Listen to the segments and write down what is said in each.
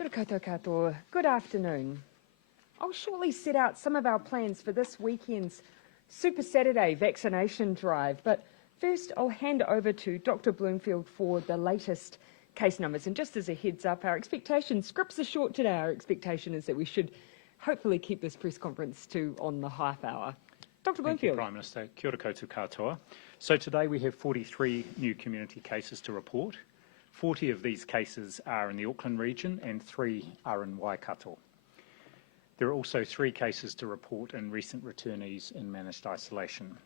Kia ora koutou katoa. Good afternoon. I'll shortly set out some of our plans for this weekend's Super Saturday vaccination drive, but first I'll hand over to Dr. Bloomfield for the latest case numbers. And just as a heads up, our expectation, scripts are short today, our expectation is that we should hopefully keep this press conference to on the half hour. Dr. Bloomfield. Thank you, Prime Minister. Kia ora koutou katoa. So today we have 43 new community cases to report. 40 of these cases are in the Auckland region and 3 are in Waikato. There are also 3 cases to report in recent returnees in managed isolation.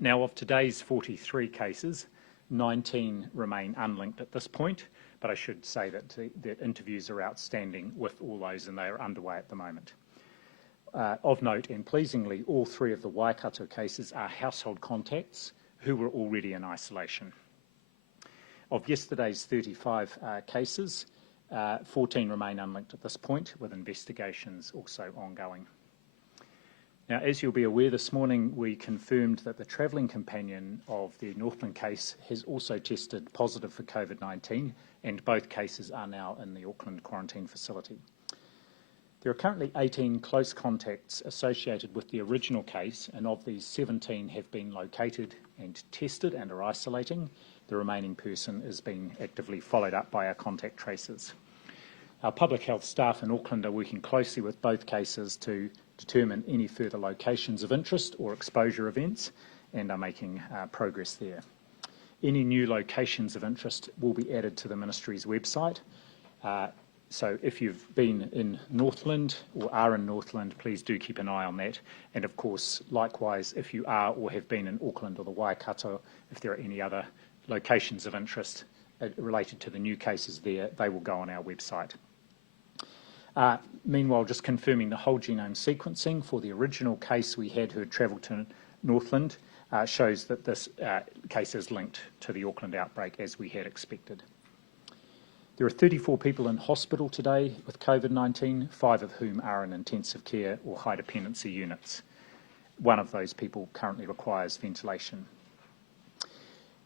Now, of today's 43 cases, 19 remain unlinked at this point, but I should say that interviews are outstanding with all those and they are underway at the moment. Of note, and pleasingly, all 3 of the Waikato cases are household contacts who were already in isolation. Of yesterday's 35 cases, 14 remain unlinked at this point, with investigations also ongoing. Now, as you'll be aware, this morning we confirmed that the travelling companion of the Northland case has also tested positive for COVID-19, and both cases are now in the Auckland quarantine facility. There are currently 18 close contacts associated with the original case, and of these 17 have been located and tested and are isolating. The remaining person is being actively followed up by our contact tracers. Our public health staff in Auckland are working closely with both cases to determine any further locations of interest or exposure events and are making progress there. Any new locations of interest will be added to the Ministry's website. So if you've been in Northland or are in Northland, please do keep an eye on that. And of course, likewise, if you are or have been in Auckland or the Waikato, if there are any other locations of interest related to the new cases there, they will go on our website. Meanwhile, just confirming the whole genome sequencing for the original case we had who had travelled to Northland shows that this case is linked to the Auckland outbreak as we had expected. There are 34 people in hospital today with COVID-19, 5 of whom are in intensive care or high dependency units. One of those people currently requires ventilation.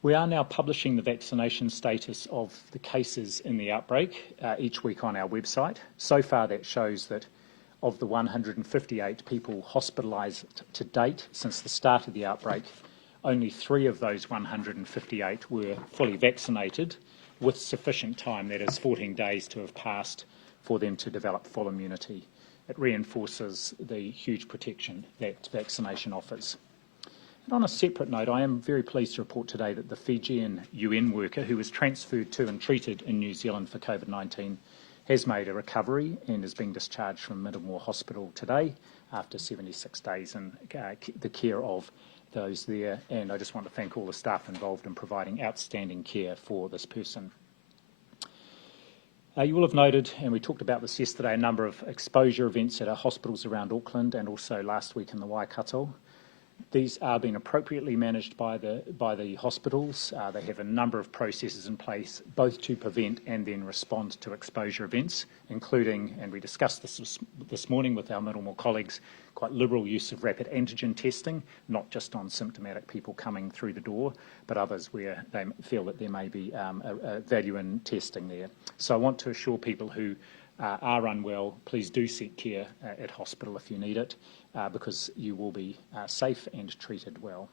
We are now publishing the vaccination status of the cases in the outbreak each week on our website. So far that shows that of the 158 people hospitalised to date since the start of the outbreak, only 3 of those 158 were fully vaccinated with sufficient time, that is 14 days to have passed, for them to develop full immunity. It reinforces the huge protection that vaccination offers. And on a separate note, I am very pleased to report today that the Fijian UN worker who was transferred to and treated in New Zealand for COVID-19 has made a recovery and is being discharged from Middlemore Hospital today after 76 days in the care of those there. And I just want to thank all the staff involved in providing outstanding care for this person. You will have noted, and we talked about this yesterday, a number of exposure events at our hospitals around Auckland and also last week in the Waikato. These are being appropriately managed by the hospitals. They have a number of processes in place, both to prevent and then respond to exposure events, including, and we discussed this morning with our Middlemore colleagues, quite liberal use of rapid antigen testing, not just on symptomatic people coming through the door, but others where they feel that there may be a value in testing there. So I want to assure people who are unwell, please do seek care at hospital if you need it, because you will be safe and treated well.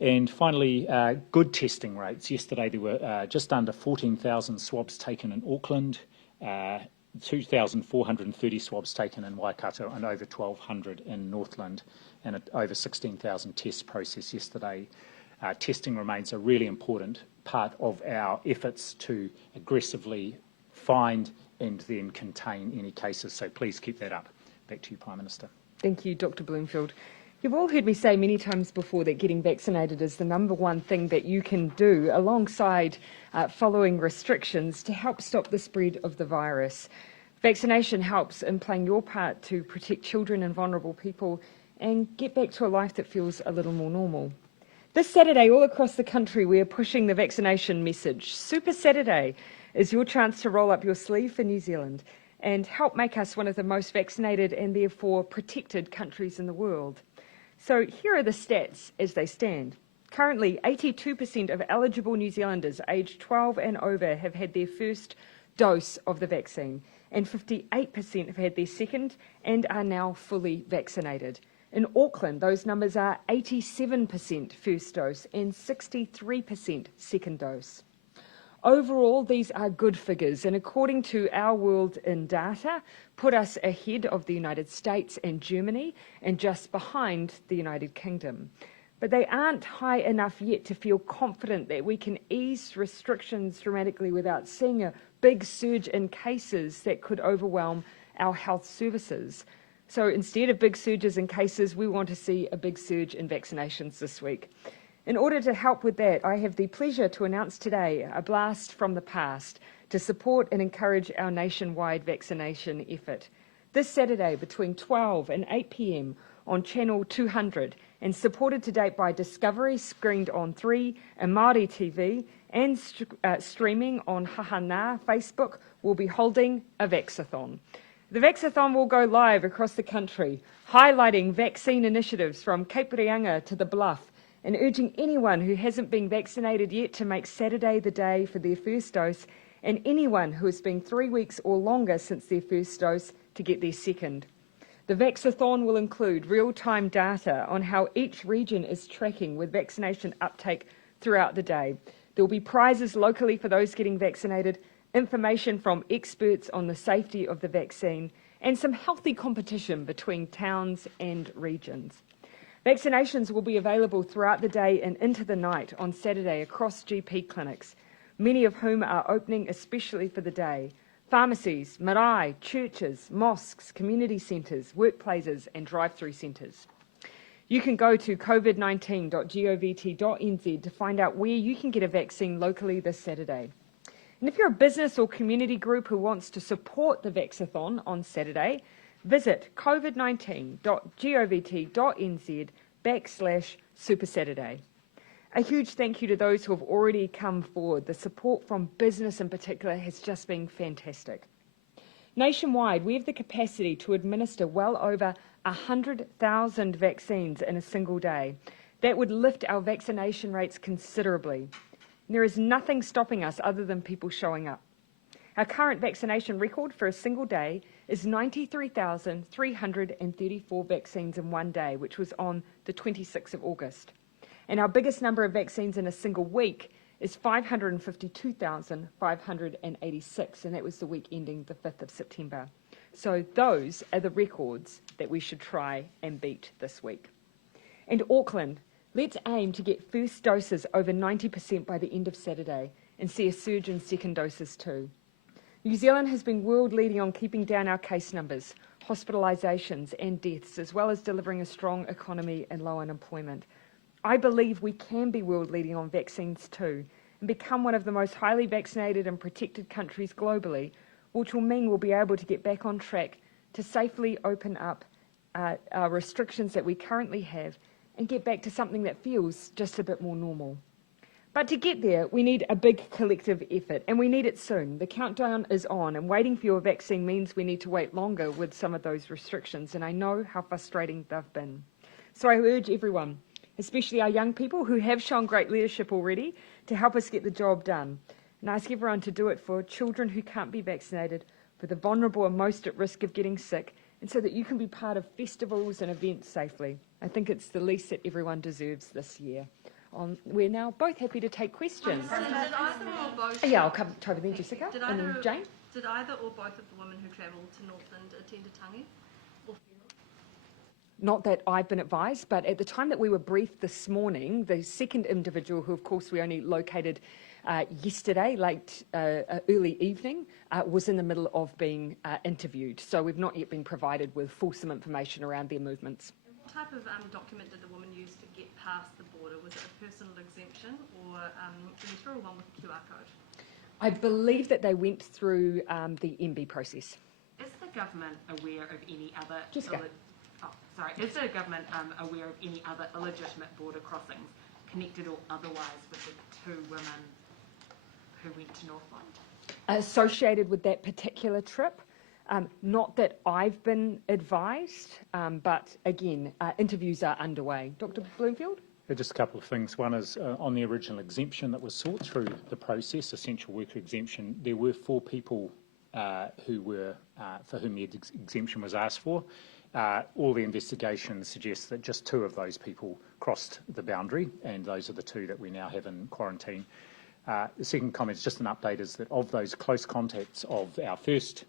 And finally, good testing rates. Yesterday there were just under 14,000 swabs taken in Auckland, 2,430 swabs taken in Waikato and over 1,200 in Northland, and over 16,000 tests processed yesterday. Testing remains a really important part of our efforts to aggressively find and then contain any cases, so please keep that up. Back to you, Prime Minister. Thank you, Dr. Bloomfield. You've all heard me say many times before that getting vaccinated is the number one thing that you can do alongside following restrictions to help stop the spread of the virus. Vaccination helps in playing your part to protect children and vulnerable people and get back to a life that feels a little more normal. This Saturday, all across the country, we are pushing the vaccination message. Super Saturday is your chance to roll up your sleeve for New Zealand and help make us one of the most vaccinated and therefore protected countries in the world. So here are the stats as they stand. Currently, 82% of eligible New Zealanders aged 12 and over have had their first dose of the vaccine, and 58% have had their second and are now fully vaccinated. In Auckland, those numbers are 87% first dose and 63% second dose. Overall, these are good figures, and according to Our World in Data, put us ahead of the United States and Germany, and just behind the United Kingdom. But they aren't high enough yet to feel confident that we can ease restrictions dramatically without seeing a big surge in cases that could overwhelm our health services. So instead of big surges in cases, we want to see a big surge in vaccinations this week. In order to help with that, I have the pleasure to announce today a blast from the past to support and encourage our nationwide vaccination effort. This Saturday between 12 and 8 p.m. on Channel 200, and supported to date by Discovery, screened on 3 and Māori TV, and streaming on Hahana Facebook, we'll be holding a Vaxathon. The Vaxathon will go live across the country, highlighting vaccine initiatives from Cape Reinga to the Bluff, and urging anyone who hasn't been vaccinated yet to make Saturday the day for their first dose, and anyone who has been 3 weeks or longer since their first dose to get their second. The Vaxathon will include real-time data on how each region is tracking with vaccination uptake throughout the day. There will be prizes locally for those getting vaccinated, information from experts on the safety of the vaccine, and some healthy competition between towns and regions. Vaccinations will be available throughout the day and into the night on Saturday across GP clinics, many of whom are opening especially for the day. Pharmacies, marae, churches, mosques, community centres, workplaces and drive-through centres. You can go to covid19.govt.nz to find out where you can get a vaccine locally this Saturday. And if you're a business or community group who wants to support the Vaxathon on Saturday, visit covid19.govt.nz/Super Saturday. A huge thank you to those who have already come forward. The support from business in particular has just been fantastic. Nationwide, we have the capacity to administer well over 100,000 vaccines in a single day. That would lift our vaccination rates considerably. There is nothing stopping us other than people showing up. Our current vaccination record for a single day is 93,334 vaccines in one day, which was on the 26th of August. And our biggest number of vaccines in a single week is 552,586, and that was the week ending the 5th of September. So those are the records that we should try and beat this week. And Auckland, let's aim to get first doses over 90% by the end of Saturday and see a surge in second doses too. New Zealand has been world leading on keeping down our case numbers, hospitalisations and deaths, as well as delivering a strong economy and low unemployment. I believe we can be world leading on vaccines too and become one of the most highly vaccinated and protected countries globally, which will mean we'll be able to get back on track to safely open up our restrictions that we currently have and get back to something that feels just a bit more normal. But to get there, we need a big collective effort, and we need it soon. The countdown is on, and waiting for your vaccine means we need to wait longer with some of those restrictions, and I know how frustrating they've been. So I urge everyone, especially our young people who have shown great leadership already, to help us get the job done. And ask everyone to do it for children who can't be vaccinated, for the vulnerable and most at risk of getting sick, and so that you can be part of festivals and events safely. I think it's the least that everyone deserves this year. We're now both happy to take questions. Did either or both? Yeah, I'll come over then, Jessica, and then Jane. Did either or both of the women who travelled to Northland attend a tangi? Or Not that I've been advised, but at the time that we were briefed this morning, the second individual, who of course we only located yesterday, early evening, was in the middle of being interviewed. So we've not yet been provided with fulsome information around their movements. And what type of document did the woman use to get past the border? Was it a personal exemption or through one with a QR code? I believe that they went through the MB process. Is the government aware of any other... Jessica. Is the government aware of any other illegitimate border crossings, connected or otherwise, with the two women who went to Northland? Associated with that particular trip? Not that I've been advised, but again, interviews are underway. Dr. Bloomfield? Just a couple of things. One is on the original exemption that was sought through the process, essential worker exemption, there were 4 people who were for whom the exemption was asked for. All the investigation suggests that just 2 of those people crossed the boundary, and those are the 2 that we now have in quarantine. The second comment is just an update, is that of those close contacts of our first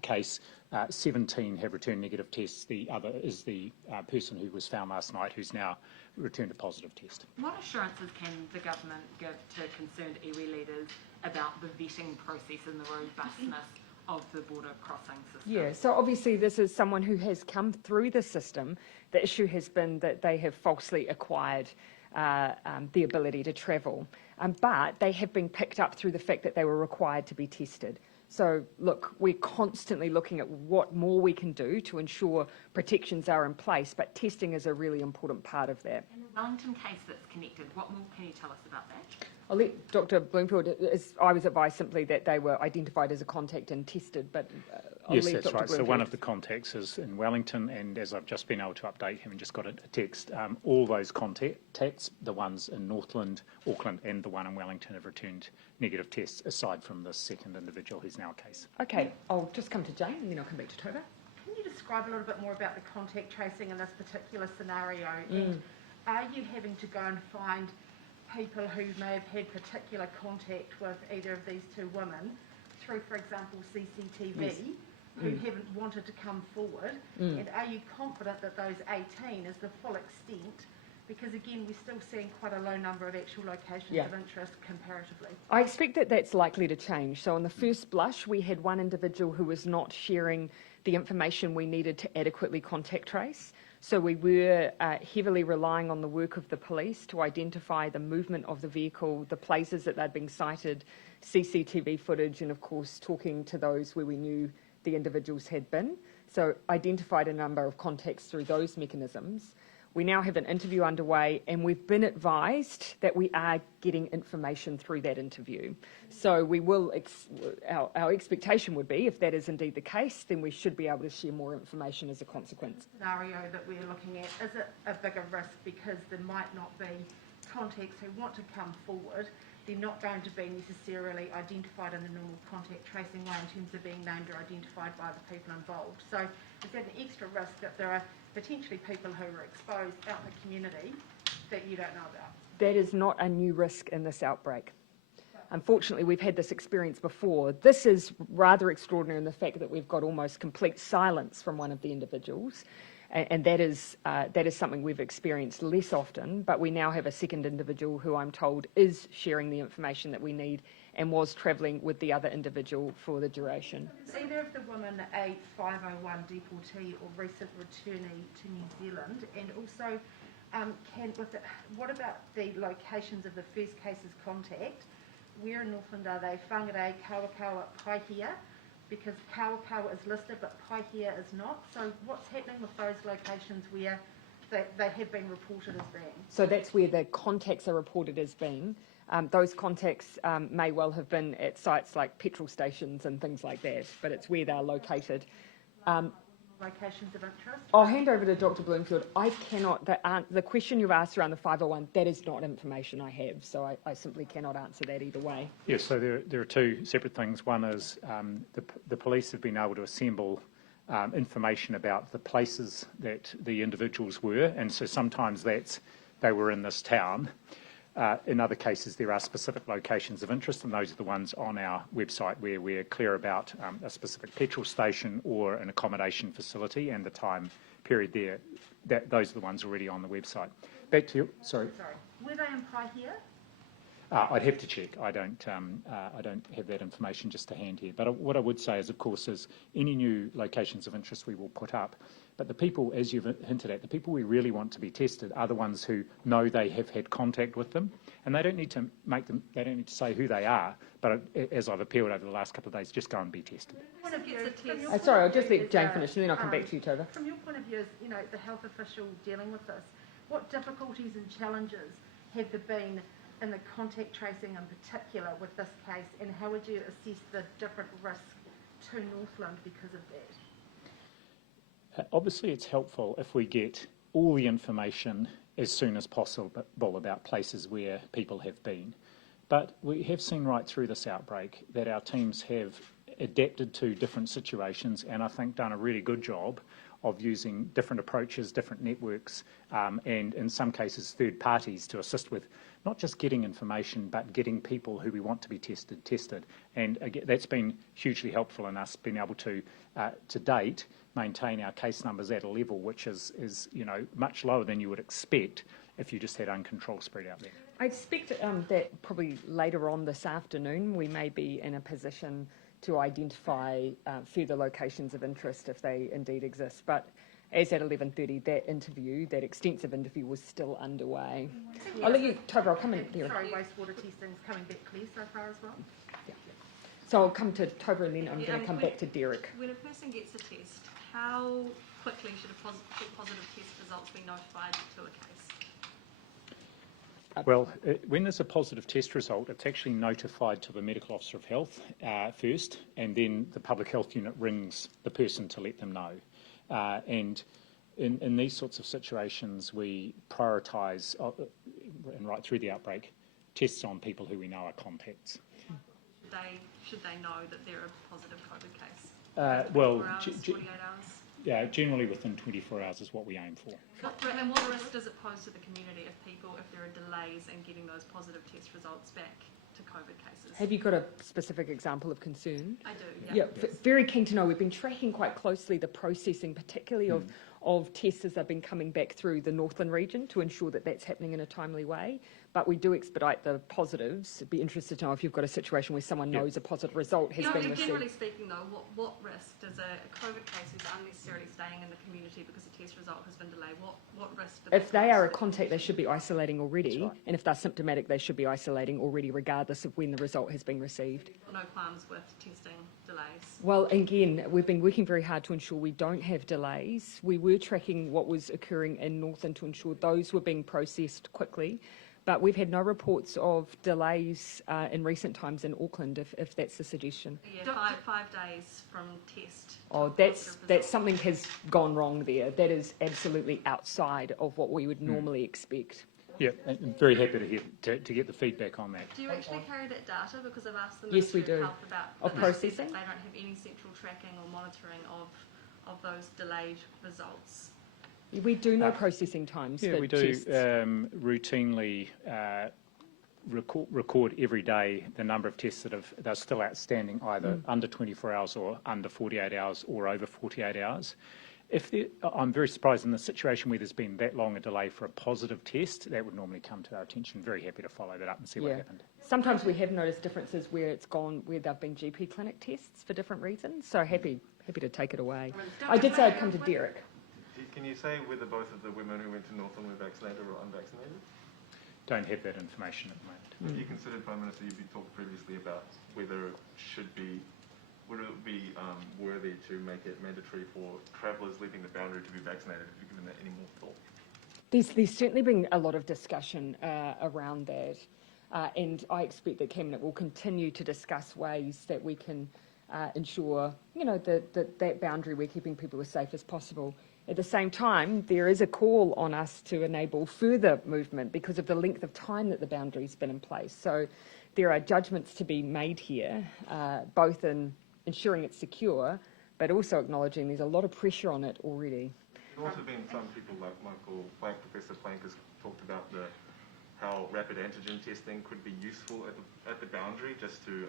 case, 17 have returned negative tests. The other is the person who was found last night, who's now returned a positive test. What assurances can the government give to concerned iwi leaders about the vetting process and the robustness of the border crossing system? Yeah, so obviously this is someone who has come through the system. The issue has been that they have falsely acquired the ability to travel, but they have been picked up through the fact that they were required to be tested. So look, we're constantly looking at what more we can do to ensure protections are in place, but testing is a really important part of that. And the Wellington case that's connected, what more can you tell us about that? I'll let Dr. Bloomfield, I was advised simply that they were identified as a contact and tested, but I'll Yes, leave that's Dr. right. So Bloomfield. one of the contacts is in Wellington, and as I've just been able to update, having just got a text, all those contacts, the ones in Northland, Auckland, and the one in Wellington, have returned negative tests, aside from the second individual who's now a case. Okay, I'll just come to Jane and then I'll come back to Tova. Can you describe a little bit more about the contact tracing in this particular scenario? And are you having to go and find people who may have had particular contact with either of these 2 women through, for example, CCTV, Yes. who haven't wanted to come forward? And are you confident that those 18 is the full extent? Because again, we're still seeing quite a low number of actual locations Yeah. of interest comparatively. I expect that that's likely to change. So on the first blush, we had one individual who was not sharing the information we needed to adequately contact trace. So we were heavily relying on the work of the police to identify the movement of the vehicle, the places that they'd been cited, CCTV footage, and of course talking to those where we knew the individuals had been. So identified a number of contacts through those mechanisms. We now have an interview underway, and we've been advised that we are getting information through that interview. So we will, our expectation would be, if that is indeed the case, then we should be able to share more information as a consequence. The scenario that we're looking at, is it a bigger risk because there might not be contacts who want to come forward? They're not going to be necessarily identified in the normal contact tracing way in terms of being named or identified by the people involved. So is that an extra risk that there are potentially people who are exposed out in the community that you don't know about? That is not a new risk in this outbreak. Unfortunately, we've had this experience before. This is rather extraordinary in the fact that we've got almost complete silence from one of the individuals, and that is something we've experienced less often, but we now have a second individual who I'm told is sharing the information that we need and was travelling with the other individual for the duration. Is either of the women a 501 deportee or recent returnee to New Zealand? And also, what about the locations of the first case's contact? Where in Northland are they? Whangarei, Kawakawa, Paihia? Because Kawakawa is listed but Paihia is not. So what's happening with those locations where they have been reported as being? So that's where the contacts are reported as being. Those contacts may well have been at sites like petrol stations and things like that, but it's where they're located. Locations of interest? I'll hand over to Dr. Bloomfield. I cannot, the question you've asked around the 501, that is not information I have, so I simply cannot answer that either way. Yes, so there are 2 separate things. One is the police have been able to assemble information about the places that the individuals were, and so sometimes they were in this town. In other cases, there are specific locations of interest, and those are the ones on our website where we're clear about a specific petrol station or an accommodation facility and the time period there. Those are the ones already on the website. Back to you. Sorry. Were they in Paihia? I'd have to check. I don't have that information just to hand here. But what I would say is, of course, is any new locations of interest we will put up. But the people, as you've hinted at, the people we really want to be tested are the ones who know they have had contact with them, and they don't need to they don't need to say who they are. But as I've appealed over the last couple of days, just go and be tested. Sorry, I'll just let Jane finish, and then I'll come back to you, Tova. From your point of view, as the health official dealing with this, what difficulties and challenges have there been in the contact tracing in particular with this case, and how would you assess the different risk to Northland because of that? Obviously, it's helpful if we get all the information as soon as possible about places where people have been. But we have seen right through this outbreak that our teams have adapted to different situations and I think done a really good job of using different approaches, different networks, and in some cases third parties to assist with not just getting information but getting people who we want to be tested. And again, that's been hugely helpful in us being able to date, maintain our case numbers at a level which is much lower than you would expect if you just had uncontrolled spread out there. I expect that probably later on this afternoon we may be in a position to identify further locations of interest if they indeed exist. But as at 11:30, that extensive interview was still underway. I'll let you, Toba, I'll come in there. Sorry, wastewater testing's coming back clear so far as well? Yeah. So I'll come to Toba and then I'm going to come back to Derek. When a person gets a test, how quickly should positive test results be notified to a case? Well, when there's a positive test result, it's actually notified to the Medical Officer of Health first, and then the Public Health Unit rings the person to let them know. And in these sorts of situations, we prioritise, and right through the outbreak, tests on people who we know are contacts. Should they know that they're a positive COVID case? Well, 24 hours, 48 hours? Yeah, generally within 24 hours is what we aim for. And what risk does it pose to the community if there are delays in getting those positive test results back to COVID cases? Have you got a specific example of concern? I do, Yeah, very keen to know. We've been tracking quite closely the processing, particularly of tests as they've been coming back through the Northland region to ensure that that's happening in a timely way. But we do expedite the positives. I'd be interested to know if you've got a situation where someone knows a positive result has been received. Generally speaking, though, what risk does a COVID case who's unnecessarily staying in the community because a test result has been delayed, what risk do If they are a contact, they should be isolating already. Right. And if they're symptomatic, they should be isolating already, regardless of when the result has been received. No qualms with testing delays? Well, again, we've been working very hard to ensure we don't have delays. We were tracking what was occurring in Northland to ensure those were being processed quickly. But we've had no reports of delays in recent times in Auckland, if that's the suggestion. Yeah, five days from test. Oh, that's something has gone wrong there. That is absolutely outside of what we would normally expect. Yeah, I'm very happy to get the feedback on that. Do you actually carry that data? Because I've asked the Yes, we Ministry of do. Health about Of that processing? they don't have any central tracking or monitoring of those delayed results. We do know processing times Yeah, for we do tests. routinely record every day the number of tests that are still outstanding, either under 24 hours or under 48 hours or over 48 hours. I'm very surprised in the situation where there's been that long a delay for a positive test, that would normally come to our attention. Very happy to follow that up and see what happened. Sometimes we have noticed differences where where they've been GP clinic tests for different reasons. So happy to take it away. I did say I'd come to Derek. Can you say whether both of the women who went to Northland were vaccinated or unvaccinated? Don't have that information at the moment. Have you considered, Prime Minister, you've talked previously about whether would it be worthy to make it mandatory for travellers leaving the boundary to be vaccinated? Have you given that any more thought? There's certainly been a lot of discussion around that, and I expect that Cabinet will continue to discuss ways that we can ensure, that boundary we're keeping people as safe as possible. At the same time, there is a call on us to enable further movement because of the length of time that the boundary's been in place. So there are judgments to be made here, both in ensuring it's secure, but also acknowledging there's a lot of pressure on it already. There's also been some people like Professor Plank has talked about how rapid antigen testing could be useful at the boundary just to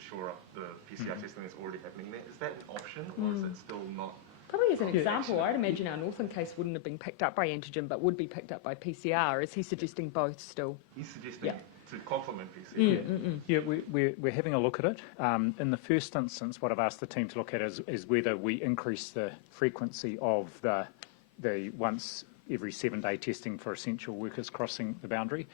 shore up the PCR testing that's already happening there. Is that an option or is it still not? Probably as an example, I'd imagine our Northland case wouldn't have been picked up by antigen, but would be picked up by PCR. Is he suggesting both still? He's suggesting to complement PCR. Yeah, we're having a look at it. In the first instance, what I've asked the team to look at is whether we increase the frequency of the once every 7-day testing for essential workers crossing the boundary.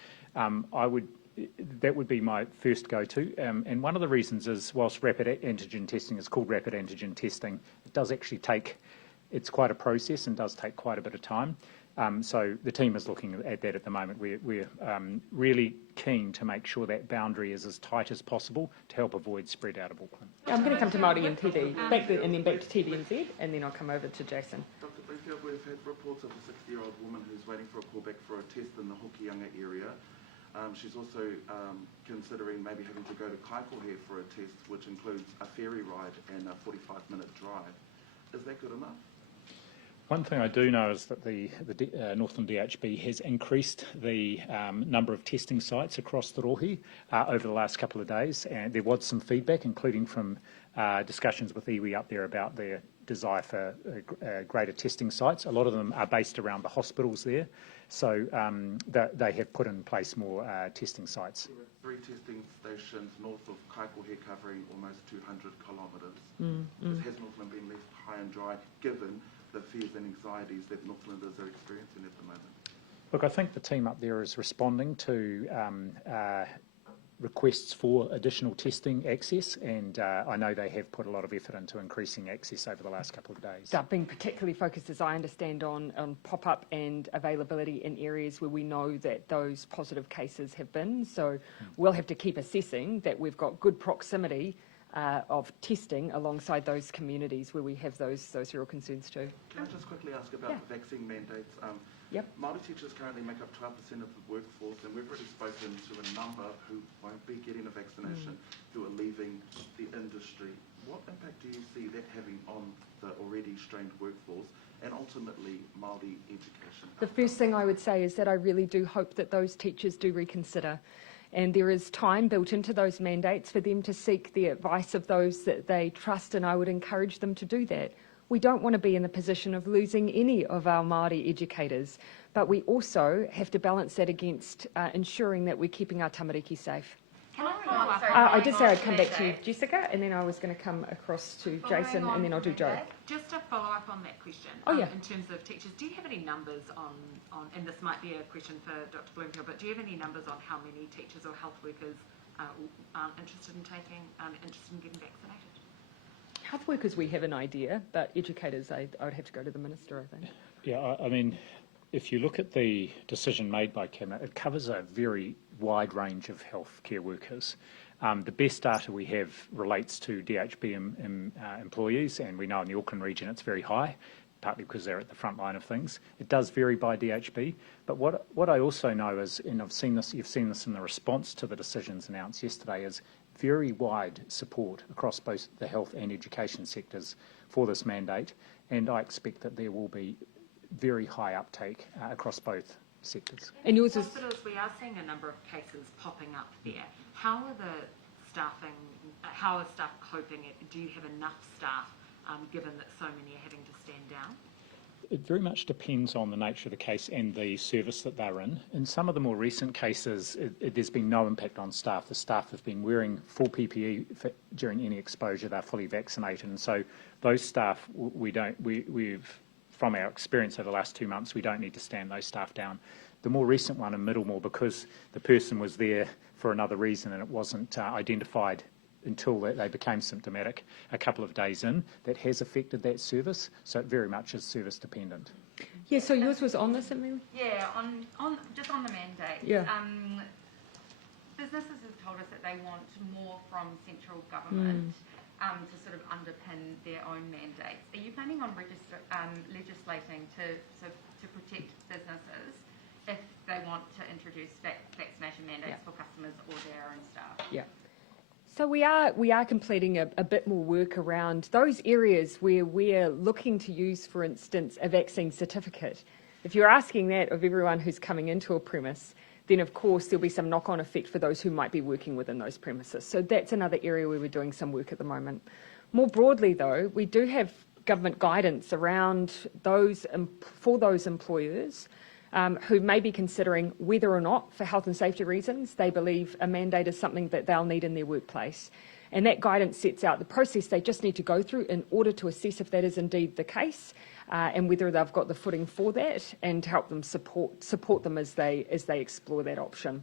That would be my first go-to. And one of the reasons is, whilst rapid antigen testing is called rapid antigen testing, it does actually it's quite a process and does take quite a bit of time. So the team is looking at that at the moment. We're really keen to make sure that boundary is as tight as possible to help avoid spread out of Auckland. I'm going to come to Māori and TV, and then back to TVNZ, and then I'll come over to Jason. Dr. Bruce, Bloomfield, we've had reports of a 60-year-old woman who's waiting for a callback for a test in the Hokianga area. She's also considering maybe having to go to Kaikohe for a test, which includes a ferry ride and a 45-minute drive. Is that good enough? One thing I do know is that the Northland DHB has increased the number of testing sites across the Rohi over the last couple of days, and there was some feedback, including from discussions with iwi up there about their desire for greater testing sites. A lot of them are based around the hospitals there, so they have put in place more testing sites. There are 3 testing stations north of Kaikohe covering almost 200 kilometres. Has Northland been left high and dry given the fears and anxieties that Northlanders are experiencing at the moment? Look, I think the team up there is responding to requests for additional testing access, and I know they have put a lot of effort into increasing access over the last couple of days. They've been particularly focused, as I understand, on pop-up and availability in areas where we know that those positive cases have been. So we'll have to keep assessing that we've got good proximity of testing alongside those communities where we have those real concerns too. Can I just quickly ask about the vaccine mandates? Yep. Māori teachers currently make up 12% of the workforce, and we've already spoken to a number who won't be getting a vaccination, who are leaving the industry. What impact do you see that having on the already strained workforce and ultimately Māori education? The first thing I would say is that I really do hope that those teachers do reconsider. And there is time built into those mandates for them to seek the advice of those that they trust, and I would encourage them to do that. We don't want to be in the position of losing any of our Māori educators, but we also have to balance that against ensuring that we're keeping our tamariki safe. Can I follow up? I did say I'd come back to you, Jessica, and then I was going to come across to Jason, and then I'll do Joe. Just to follow up on that question, in terms of teachers, do you have any numbers on, and this might be a question for Dr. Bloomfield, but do you have any numbers on how many teachers or health workers aren't interested in getting vaccinated? Health workers, we have an idea, but educators, I would have to go to the Minister, I think. Yeah, I mean, if you look at the decision made by Cabinet, it covers a very wide range of healthcare workers. The best data we have relates to DHB employees, and we know in the Auckland region it's very high, partly because they're at the front line of things. It does vary by DHB, but what I also know is, and I've seen this, you've seen this in the response to the decisions announced yesterday, is very wide support across both the health and education sectors for this mandate, and I expect that there will be very high uptake across both sectors. And yours is... Hospitals, we are seeing a number of cases popping up there. How are staff coping? Do you have enough staff, given that so many are having to stand down? It very much depends on the nature of the case and the service that they're in. In some of the more recent cases, there's been no impact on staff. The staff have been wearing full PPE during any exposure. They're fully vaccinated, and so those staff, we've from our experience over the last 2 months, we don't need to stand those staff down. The more recent one in Middlemore, because the person was there for another reason and it wasn't identified until they became symptomatic a couple of days in, that has affected that service, so it very much is service dependent. Yeah, so yours was on this, Emily? Yeah, just on the mandate. Yeah. Businesses have told us that they want more from central government to sort of underpin their own mandates. Are you planning on legislating to protect businesses if they want to introduce vaccination mandates for customers or their own staff? Yeah. So we are completing a bit more work around those areas where we're looking to use, for instance, a vaccine certificate. If you're asking that of everyone who's coming into a premise, then of course there'll be some knock-on effect for those who might be working within those premises. So that's another area where we're doing some work at the moment. More broadly though, we do have government guidance around for those employers who may be considering whether or not, for health and safety reasons, they believe a mandate is something that they'll need in their workplace. And that guidance sets out the process they just need to go through in order to assess if that is indeed the case, and whether they've got the footing for that, and help them support them as they explore that option.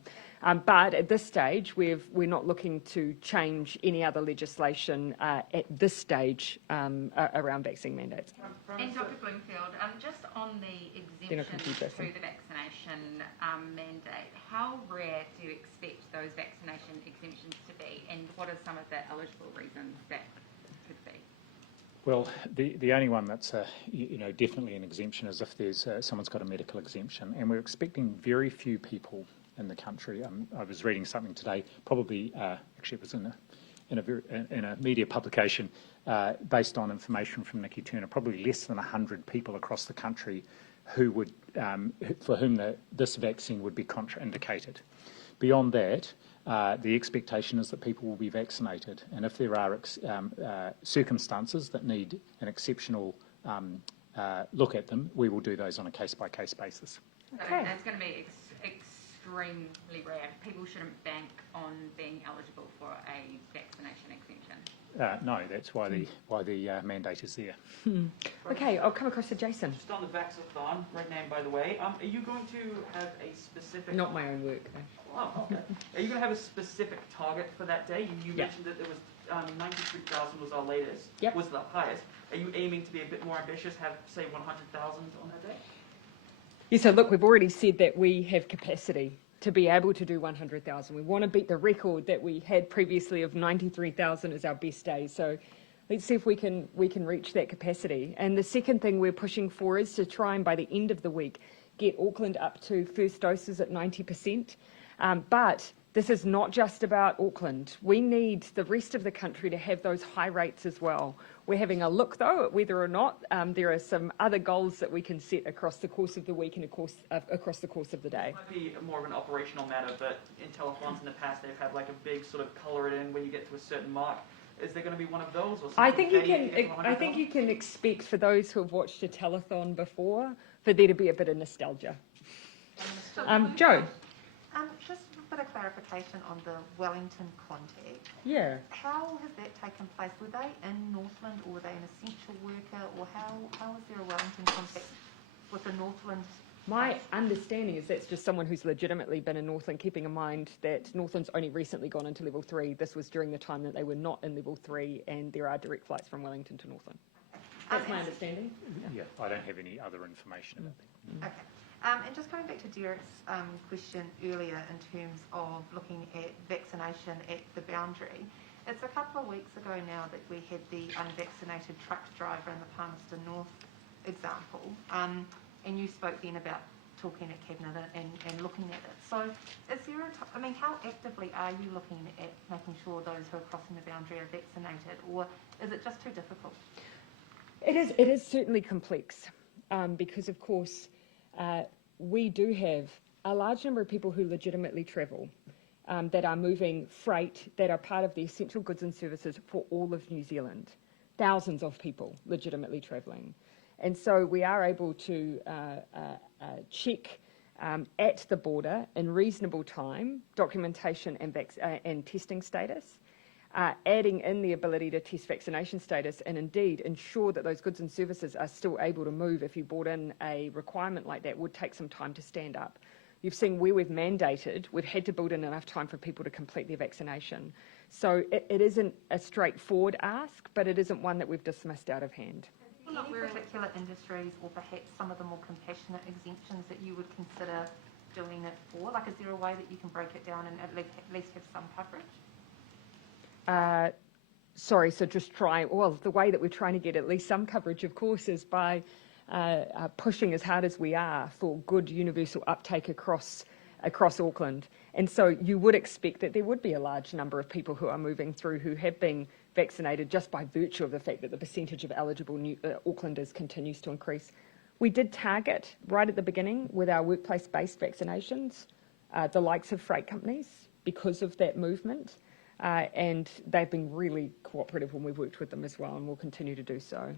But at this stage, we're not looking to change any other legislation at this stage around vaccine mandates. And Dr. Bloomfield, just on the exemption to the vaccination mandate, how rare do you expect those vaccination exemptions to be, and what are some of the eligible reasons that could be? Well, the only one that's definitely an exemption is if there's someone's got a medical exemption, and we're expecting very few people in the country. I was reading something today, probably actually it was in a media publication based on information from Nikki Turner, probably less than 100 people across the country who would for whom this vaccine would be contraindicated. Beyond that, the expectation is that people will be vaccinated, and if there are circumstances that need an exceptional look at them, we will do those on a case-by-case basis. Okay. So it's going to be extremely rare. People shouldn't bank on being eligible for a vaccination exemption. No, that's why the mandate is there. Okay, I'll come across to Jason. Just on the Vaxathon, great name by the way. Are you going to have a specific... Not my own work, though. Oh, okay. Are you going to have a specific target for that day? You Yeah. mentioned that there was 93,000 was our latest, Yep. was the highest. Are you aiming to be a bit more ambitious, have, say, 100,000 on that day? Yeah, so look, we've already said that we have capacity to be able to do 100,000. We want to beat the record that we had previously of 93,000 as our best day. So let's see if we can reach that capacity. And the second thing we're pushing for is to try and by the end of the week get Auckland up to first doses at 90%. But this is not just about Auckland. We need the rest of the country to have those high rates as well. We're having a look, though, at whether or not there are some other goals that we can set across the course of the week and across the course of the day. It might be more of an operational matter, but in telethons in the past, they've had like a big sort of colour it in when you get to a certain mark. Is there going to be one of those? Or I think you can expect, for those who have watched a telethon before, for there to be a bit of nostalgia. Joe. Just a bit of clarification on the Wellington contact. Yeah. How has that taken place? Were they in Northland or were they an essential worker, or how is there a Wellington contact with the Northland? My understanding is that's just someone who's legitimately been in Northland, keeping in mind that Northland's only recently gone into level 3. This was during the time that they were not in level 3, and there are direct flights from Wellington to Northland. That's my understanding. Yeah, I don't have any other information about that. Okay. And just going back to Derek's question earlier in terms of looking at vaccination at the boundary, it's a couple of weeks ago now that we had the unvaccinated truck driver in the Palmerston North example, and you spoke then about talking at Cabinet and looking at it. So is there how actively are you looking at making sure those who are crossing the boundary are vaccinated, or is it just too difficult? It is certainly complex because, of course, we do have a large number of people who legitimately travel that are moving freight that are part of the essential goods and services for all of New Zealand. Thousands of people legitimately travelling. And so we are able to check at the border in reasonable time documentation and testing status, adding in the ability to test vaccination status and indeed ensure that those goods and services are still able to move. If you brought in a requirement like that, would take some time to stand up. You've seen where we've mandated, we've had to build in enough time for people to complete their vaccination. So it isn't a straightforward ask, but it isn't one that we've dismissed out of hand. Any particular industries or perhaps some of the more compassionate exemptions that you would consider doing it for? Like, is there a way that you can break it down and at least have some coverage? Sorry, so just the way that we're trying to get at least some coverage, of course, is by pushing as hard as we are for good universal uptake across Auckland. And so you would expect that there would be a large number of people who are moving through who have been vaccinated just by virtue of the fact that the percentage of eligible Aucklanders continues to increase. We did target right at the beginning with our workplace-based vaccinations the likes of freight companies because of that movement. And they've been really cooperative when we've worked with them as well, and we'll continue to do so.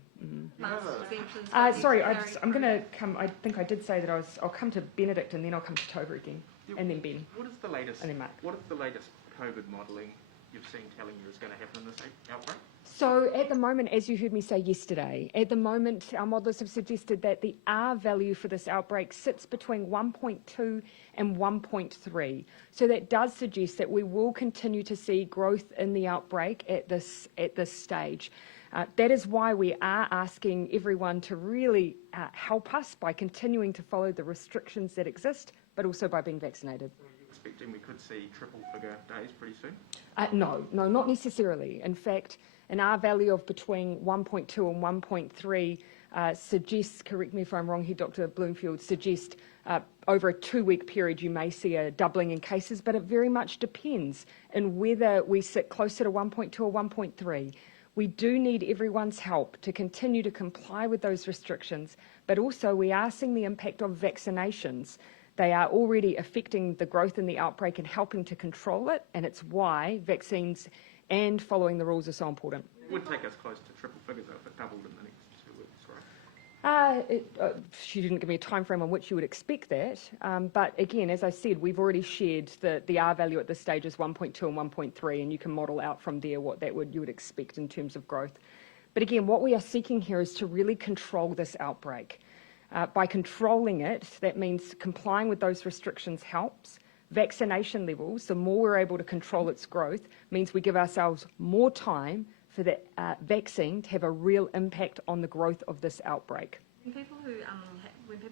Sorry, I'm going to come. I think I did say that I'll come to Benedict and then I'll come to Toba again, and then Ben. What is the latest? And then Mark. What is the latest COVID modelling you've seen telling you is going to happen in this outbreak? So at the moment, as you heard me say yesterday, at the moment our modellers have suggested that the R value for this outbreak sits between 1.2 and 1.3. So that does suggest that we will continue to see growth in the outbreak at this stage. That is why we are asking everyone to really help us by continuing to follow the restrictions that exist, but also by being vaccinated. Are you expecting we could see triple figure days pretty soon? No, not necessarily. In fact, An R value of between 1.2 and 1.3 suggests, correct me if I'm wrong here, Dr. Bloomfield, suggests over a 2-week period you may see a doubling in cases, but it very much depends on whether we sit closer to 1.2 or 1.3. We do need everyone's help to continue to comply with those restrictions, but also we are seeing the impact of vaccinations. They are already affecting the growth in the outbreak and helping to control it, and it's why vaccines and following the rules are so important. It would take us close to triple figures though if it doubled in the next 2 weeks, right? She didn't give me a time frame on which you would expect that, but again, as I said, we've already shared the R value at this stage is 1.2 and 1.3, and you can model out from there what you would expect in terms of growth. But again, what we are seeking here is to really control this outbreak. By controlling it, that means complying with those restrictions helps. Vaccination levels, the more we're able to control its growth, means we give ourselves more time for the vaccine to have a real impact on the growth of this outbreak. When people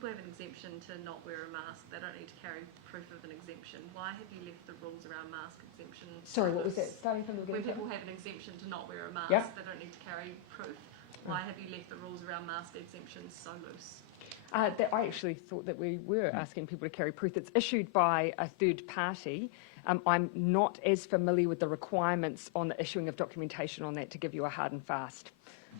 have an exemption to not wear a mask, they don't need to carry proof of an exemption. Why have you left the rules around mask exemption? Sorry, what was that? Starting from the beginning. When people have an exemption to not wear a mask, Yep. they don't need to carry proof. Why have you left the rules around mask exemptions so loose? I actually thought that we were asking people to carry proof. It's issued by a third party. I'm not as familiar with the requirements on the issuing of documentation on that to give you a hard and fast.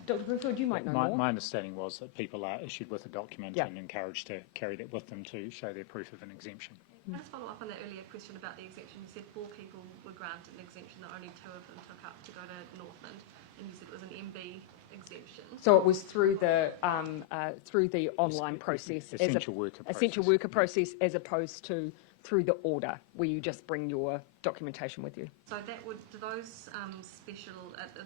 Dr. Bloomfield, you might know more. My understanding was that people are issued with a document and encouraged to carry that with them to show their proof of an exemption. Can I just follow up on that earlier question about the exemption? You said 4 people were granted an exemption, that only 2 of them took up to go to Northland, and you said it was an MB exemption. So it was through the online process, Essential worker process. Essential worker process, as opposed to through the order, where you just bring your documentation with you. So that would, do those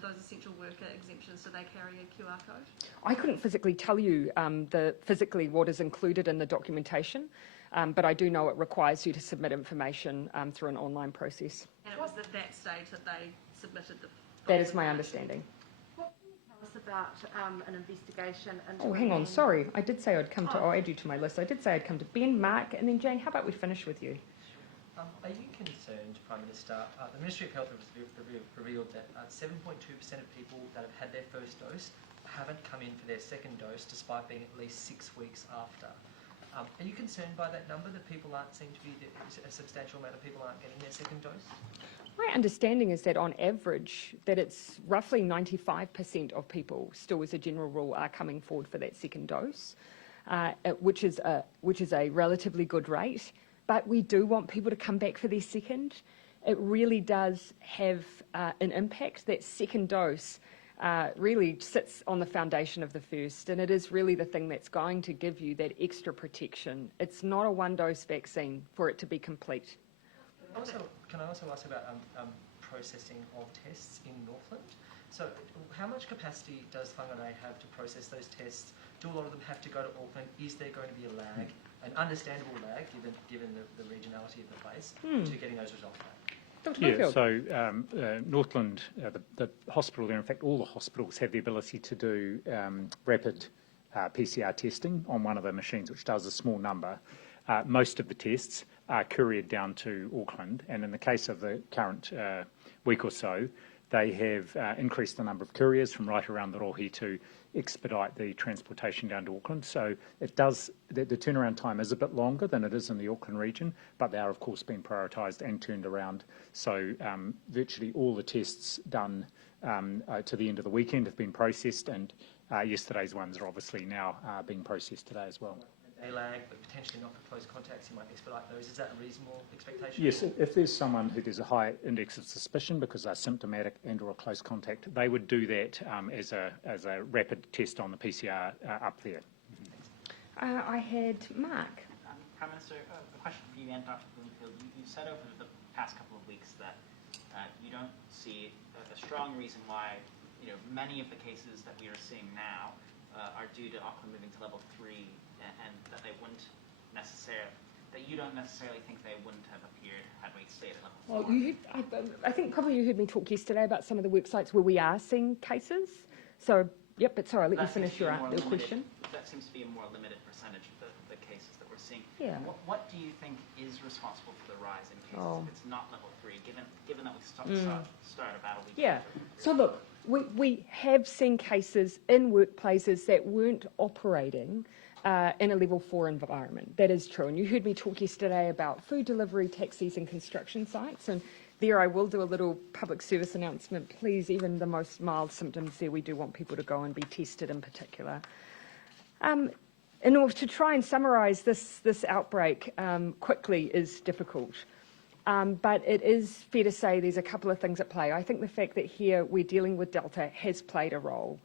those essential worker exemptions, do they carry a QR code? I couldn't physically tell you physically what is included in the documentation, but I do know it requires you to submit information through an online process. And it was at that stage that they submitted the... That is my understanding. What can you tell us about an investigation into... Oh, hang on, sorry. I did say I'd come to... I'll add you to my list. I did say I'd come to Ben, Mark, and then Jane. How about we finish with you? Are you concerned, Prime Minister? The Ministry of Health has revealed that 7.2% of people that have had their first dose haven't come in for their second dose, despite being at least 6 weeks after. Are you concerned by that number, that people aren't seem to be, a substantial amount of people aren't getting their second dose? My understanding is that on average, that it's roughly 95% of people still, as a general rule, are coming forward for that second dose, which is a relatively good rate. But we do want people to come back for their second. It really does have an impact. That second dose really sits on the foundation of the first, and it is really the thing that's going to give you that extra protection. It's not a one-dose vaccine for it to be complete. Can I also ask about processing of tests in Northland? So how much capacity does Whangarei have to process those tests? Do a lot of them have to go to Auckland? Is there going to be a lag, an understandable lag, given the regionality of the place, to getting those results back? Yeah, so Northland, the hospital there, in fact all the hospitals have the ability to do rapid PCR testing on one of the machines, which does a small number. Most of the tests are couriered down to Auckland, and in the case of the current week or so, they have increased the number of couriers from right around the Rohi to expedite the transportation down to Auckland. So it does, the turnaround time is a bit longer than it is in the Auckland region, but they are of course being prioritised and turned around. So virtually all the tests done to the end of the weekend have been processed, and yesterday's ones are obviously now being processed today as well. A lag, but potentially not for close contacts, you might expedite those. Is that a reasonable expectation? Yes, if there's someone who there's a high index of suspicion because they're symptomatic and or a close contact, they would do that as a rapid test on the PCR up there. I had Mark. Prime Minister, a question for you and Dr. Bloomfield. You said over the past couple of weeks that you don't see a strong reason why many of the cases that we are seeing now are due to Auckland moving to level 3, and that they wouldn't necessarily, that you don't necessarily think they wouldn't have appeared had we stayed at level 4. Well, I think probably you heard me talk yesterday about some of the work sites where we are seeing cases. So, yep, but sorry, I'll let you finish your question. That seems to be a more limited percentage of the cases that we're seeing. Yeah. What do you think is responsible for the rise in cases if it's not level 3, given that we start a battle? Yeah. So look, We have seen cases in workplaces that weren't operating in a level 4 environment. That is true. And you heard me talk yesterday about food delivery, taxis and construction sites. And there I will do a little public service announcement. Please, even the most mild symptoms there, we do want people to go and be tested in particular. In order to try and summarise this outbreak quickly is difficult. But it is fair to say there's a couple of things at play. I think the fact that here we're dealing with Delta has played a role.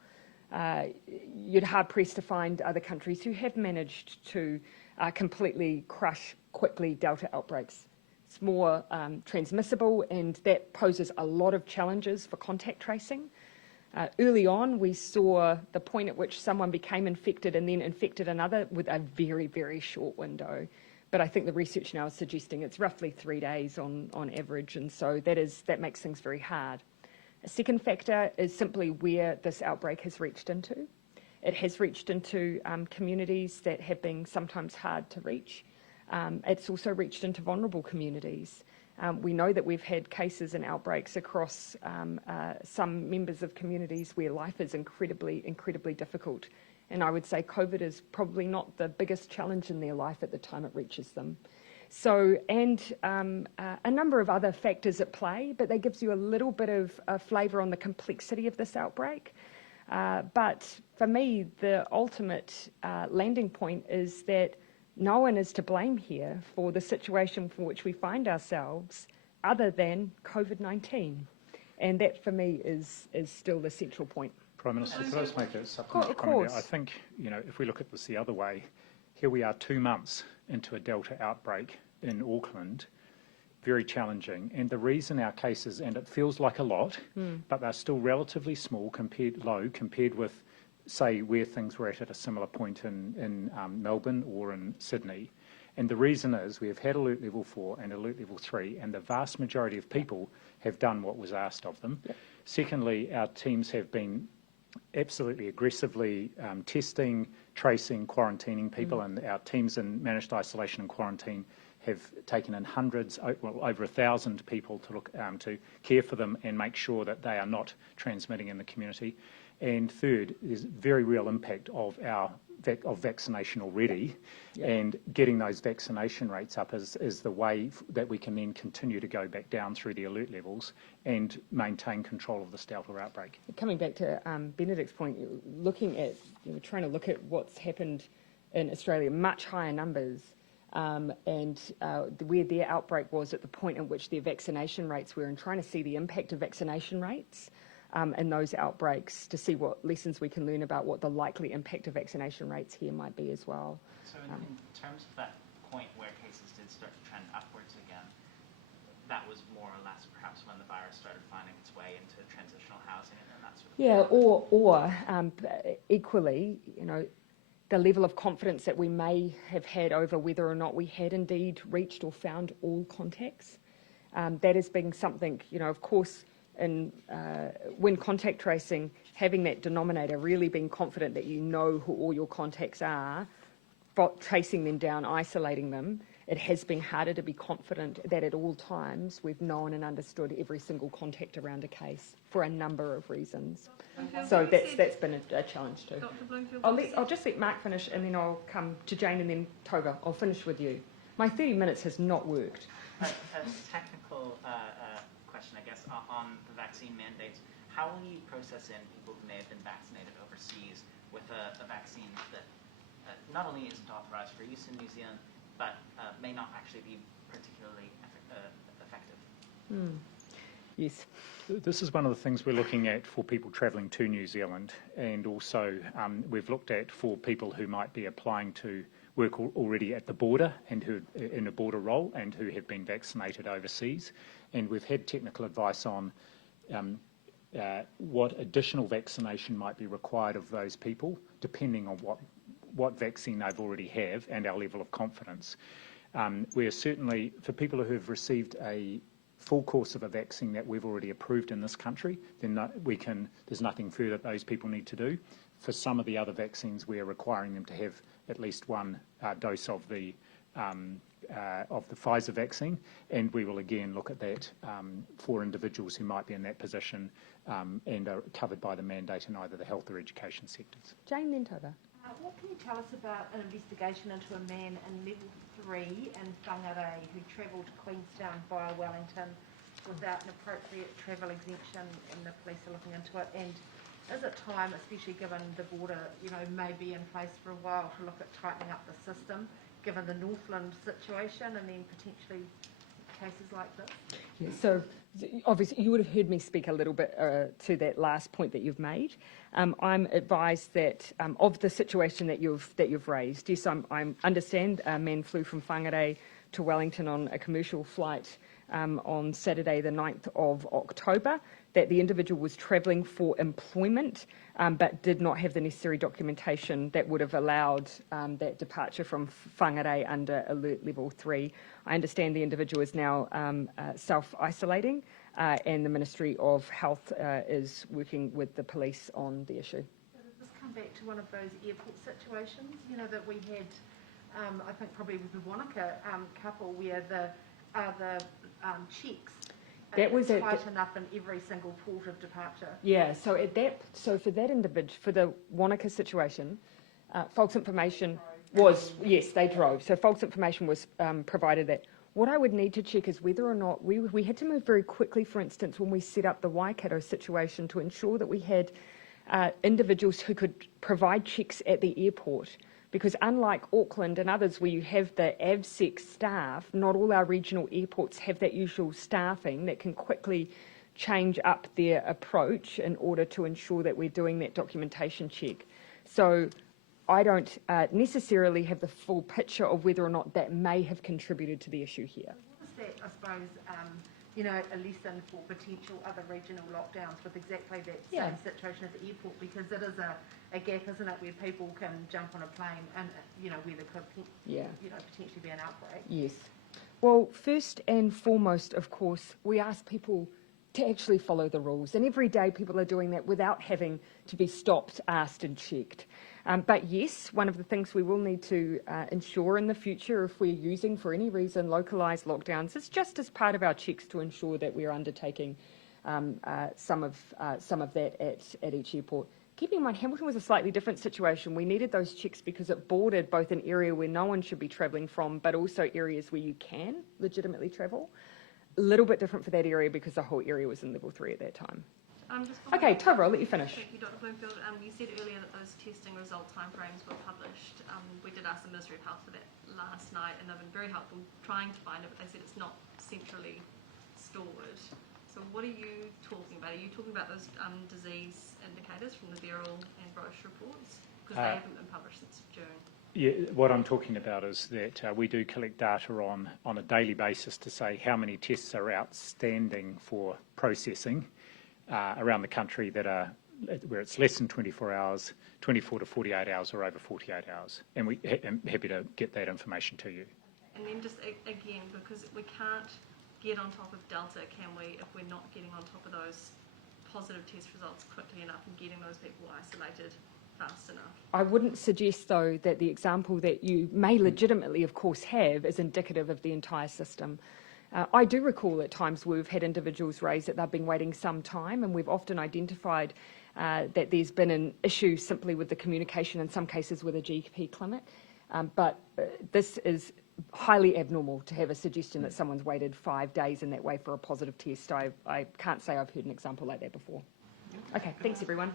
You'd hard-pressed to find other countries who have managed to completely crush quickly Delta outbreaks. It's more transmissible, and that poses a lot of challenges for contact tracing. Early on, we saw the point at which someone became infected and then infected another with a very, very short window. But I think the research now is suggesting it's roughly 3 days on average, and so that makes things very hard. A second factor is simply where this outbreak has reached into. It has reached into communities that have been sometimes hard to reach. It's also reached into vulnerable communities. We know that we've had cases and outbreaks across some members of communities where life is incredibly, incredibly difficult. And I would say COVID is probably not the biggest challenge in their life at the time it reaches them. So, and a number of other factors at play, but that gives you a little bit of a flavour on the complexity of this outbreak. But for me, the ultimate landing point is that no one is to blame here for the situation for which we find ourselves other than COVID-19. And that, for me, is still the central point. Prime Minister, could I just make a supplementary comment there? I think, if we look at this the other way, here we are 2 months into a Delta outbreak in Auckland, very challenging. And the reason our cases, and it feels like a lot, but they're still relatively small, compared with, say, where things were at a similar point in Melbourne or in Sydney. And the reason is we have had alert level 4 and alert level 3, and the vast majority of people have done what was asked of them. Yep. Secondly, our teams have been absolutely aggressively testing, tracing, quarantining people, and our teams in managed isolation and quarantine have taken in hundreds, well, over 1,000 people to look to care for them and make sure that they are not transmitting in the community. And third, there's very real impact of vaccination already, and getting those vaccination rates up is the way that we can then continue to go back down through the alert levels and maintain control of this Delta outbreak. Coming back to Benedict's point, looking at, trying to look at what's happened in Australia, much higher numbers, and where their outbreak was at the point at which their vaccination rates were, and trying to see the impact of vaccination rates and those outbreaks to see what lessons we can learn about what the likely impact of vaccination rates here might be as well. So in terms of that point where cases did start to trend upwards again, that was more or less perhaps when the virus started finding its way into transitional housing and that sort of thing? Yeah, or equally, the level of confidence that we may have had over whether or not we had indeed reached or found all contacts. That has been something, of course, when contact tracing, having that denominator, really being confident that you know who all your contacts are, tracing them down, isolating them, it has been harder to be confident that at all times we've known and understood every single contact around a case for a number of reasons. So that's been a challenge too. Dr. Bloomfield, I'll just let Mark finish, and then I'll come to Jane, and then Tova. I'll finish with you. My 30 minutes has not worked. A technical question, I guess, on the vaccine mandates. How will you process in people who may have been vaccinated overseas with a vaccine that not only isn't authorized for use in New Zealand, but may not actually be particularly effective? Yes. This is one of the things we're looking at for people travelling to New Zealand, and also we've looked at for people who might be applying to work already at the border and who in a border role and who have been vaccinated overseas. And we've had technical advice on what additional vaccination might be required of those people, depending on what vaccine they've already have and our level of confidence. We are certainly, for people who have received a full course of a vaccine that we've already approved in this country, then there's nothing further that those people need to do. For some of the other vaccines, we're requiring them to have at least one dose of the of the Pfizer vaccine, and we will again look at that for individuals who might be in that position and are covered by the mandate in either the health or education sectors. Jane, then Toba. What can you tell us about an investigation into a man in level 3 in Whangarei who travelled to Queenstown via Wellington without an appropriate travel exemption, and the police are looking into it? And is it time, especially given the border, may be in place for a while, to look at tightening up the system, given the Northland situation and then potentially cases like this? Yeah, so obviously you would have heard me speak a little bit to that last point that you've made. I'm advised that of the situation that you've raised. Yes, I understand a man flew from Whangarei to Wellington on a commercial flight on Saturday the 9th of October, that the individual was travelling for employment but did not have the necessary documentation that would have allowed that departure from Whangarei under Alert Level 3. I understand the individual is now self-isolating and the Ministry of Health is working with the police on the issue. Does this come back to one of those airport situations, that we had, I think probably with the Wanaka couple, where the checks that was tight enough in every single port of departure? Yeah, so for that individual, for the Wanaka situation, false information was, yes, they drove. So false information was provided that. What I would need to check is whether or not we had to move very quickly, for instance, when we set up the Waikato situation to ensure that we had individuals who could provide checks at the airport. Because unlike Auckland and others where you have the AVSEC staff, not all our regional airports have that usual staffing that can quickly change up their approach in order to ensure that we're doing that documentation check. So I don't necessarily have the full picture of whether or not that may have contributed to the issue here. What is that, I suppose, a lesson for potential other regional lockdowns with exactly that same situation at the airport? Because it is a gap, isn't it, where people can jump on a plane and, where there could, potentially be an outbreak? Yes. Well, first and foremost, of course, we ask people to actually follow the rules. And every day people are doing that without having to be stopped, asked and checked. But yes, one of the things we will need to ensure in the future, if we're using for any reason localised lockdowns, is just as part of our checks to ensure that we're undertaking some of that at each airport. Keeping in mind, Hamilton was a slightly different situation. We needed those checks because it bordered both an area where no one should be travelling from, but also areas where you can legitimately travel. A little bit different for that area because the whole area was in level 3 at that time. Okay, Tova, I'll let you finish. Thank you, Dr. Bloomfield. You said earlier that those testing result timeframes were published. We did ask the Ministry of Health for that last night, and they've been very helpful trying to find it, but they said it's not centrally stored. So what are you talking about? Are you talking about those disease indicators from the Viral and Roche reports? Because they haven't been published since June. Yeah, what I'm talking about is that we do collect data on a daily basis to say how many tests are outstanding for processing around the country that are where it's less than 24 hours, 24 to 48 hours, or over 48 hours. And I'm happy to get that information to you. And then just again, because we can't get on top of Delta, can we, if we're not getting on top of those positive test results quickly enough and getting those people isolated fast enough? I wouldn't suggest, though, that the example that you may legitimately, of course, have is indicative of the entire system. I do recall at times where we've had individuals raise that they've been waiting some time, and we've often identified that there's been an issue simply with the communication, in some cases with a GP clinic. But this is highly abnormal to have a suggestion that someone's waited 5 days in that way for a positive test. I can't say I've heard an example like that before. Okay, thanks everyone.